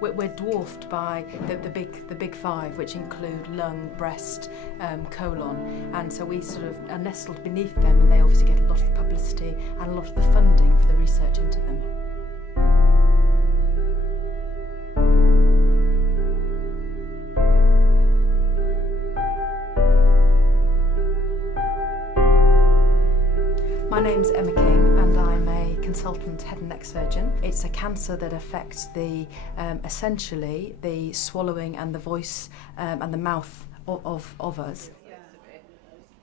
We're dwarfed by the big five, which include lung, breast, colon, and so we sort of are nestled beneath them, and they obviously get a lot of the publicity and a lot of the funding for the research into them. My name's Emma King and I'm a consultant head and neck surgeon. It's a cancer that affects the essentially the swallowing and the voice and the mouth of us. Yeah,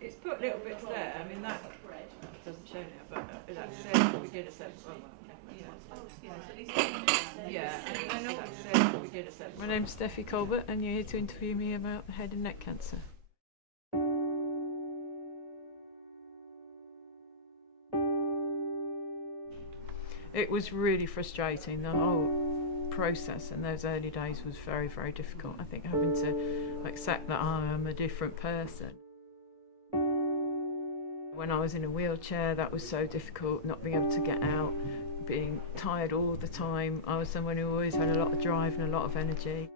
it's put little bits there. I mean that doesn't show now, but that says beginner seven. Yeah, I know that says beginner seven. My name's Steffi Colbert and you're here to interview me about head and neck cancer. It was really frustrating. The whole process in those early days was very, very difficult. I think having to accept that I am a different person. When I was in a wheelchair, that was so difficult, not being able to get out, being tired all the time. I was someone who always had a lot of drive and a lot of energy.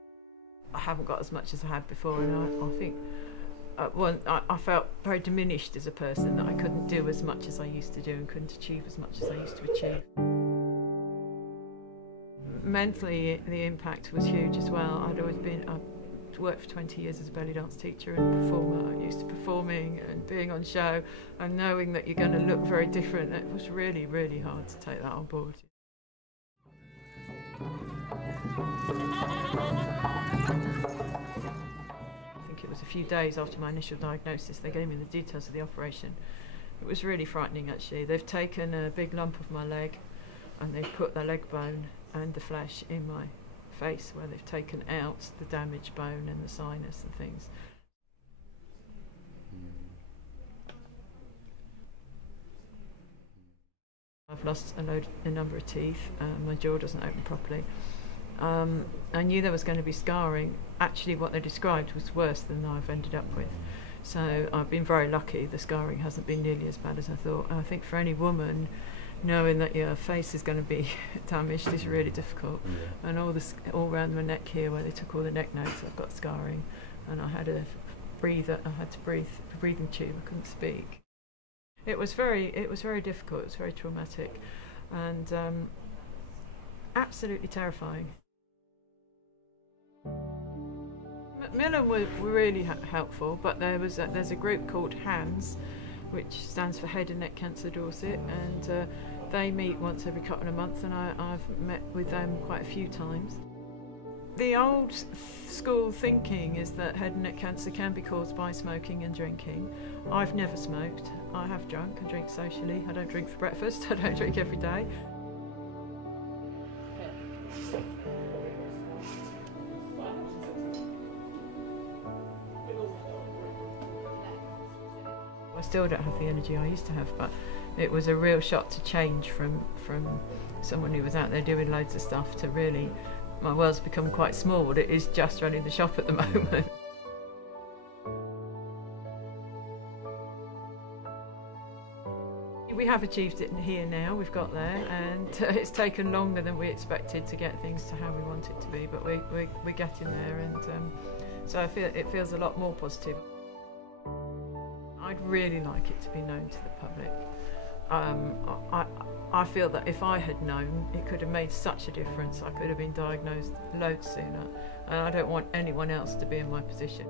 I haven't got as much as I had before, and I think I felt very diminished as a person, that I couldn't do as much as I used to do and couldn't achieve as much as I used to achieve. Mentally, the impact was huge as well. I'd worked for 20 years as a belly dance teacher and performer. I'm used to performing and being on show, and knowing that you're going to look very different, it was really, really hard to take that on board. I think it was a few days after my initial diagnosis they gave me the details of the operation. It was really frightening actually. They've taken a big lump of my leg and they've put the leg bone and the flesh in my face, where they've taken out the damaged bone and the sinus and things. I've lost a number of teeth, my jaw doesn't open properly. I knew there was going to be scarring. Actually what they described was worse than I've ended up with. So I've been very lucky, the scarring hasn't been nearly as bad as I thought. I think for any woman, knowing that your face is going to be damaged is really difficult. Yeah. And all around my neck here, where they took all the neck notes, I've got scarring, and I had to breathe a breathing tube. I couldn't speak. It was very difficult. It was very traumatic, and absolutely terrifying. Macmillan were really helpful, but there's a group called HANDS, which stands for Head and Neck Cancer Dorset, and they meet once every couple of months, and I've met with them quite a few times. The old school thinking is that head and neck cancer can be caused by smoking and drinking. I've never smoked. I have drunk. I drink socially. I don't drink for breakfast. I don't drink every day. I still don't have the energy I used to have, but it was a real shock to change from someone who was out there doing loads of stuff to really, my world's become quite small. It is just running the shop at the moment. We have achieved it here now, we've got there, and it's taken longer than we expected to get things to how we want it to be, but we're getting there, and so it feels a lot more positive. I'd really like it to be known to the public. I feel that if I had known, it could have made such a difference. I could have been diagnosed loads sooner, and I don't want anyone else to be in my position.